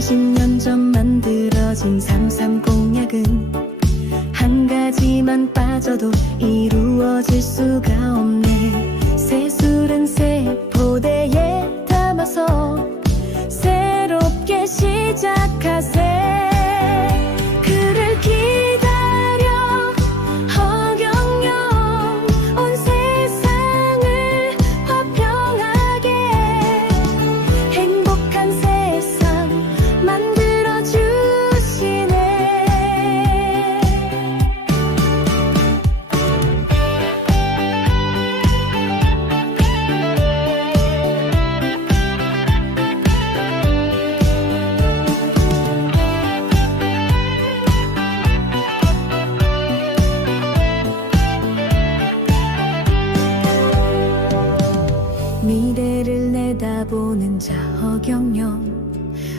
30년 전 만들어진 삼삼 공약은 한 가지만 빠져도 이루어질 수가 없네. 새술은 새 포대에 담아서 새롭게 시작하세 하늘을 내다보는 자 허경영.